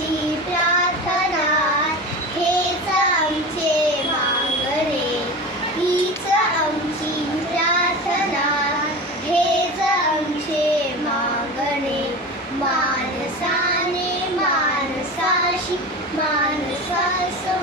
आमची प्रार्थना, हेच आमचे मागणे. हीच आमची प्रार्थना, हेच आमचे मागणे. माणसाने माणसाशी, माणसासमोर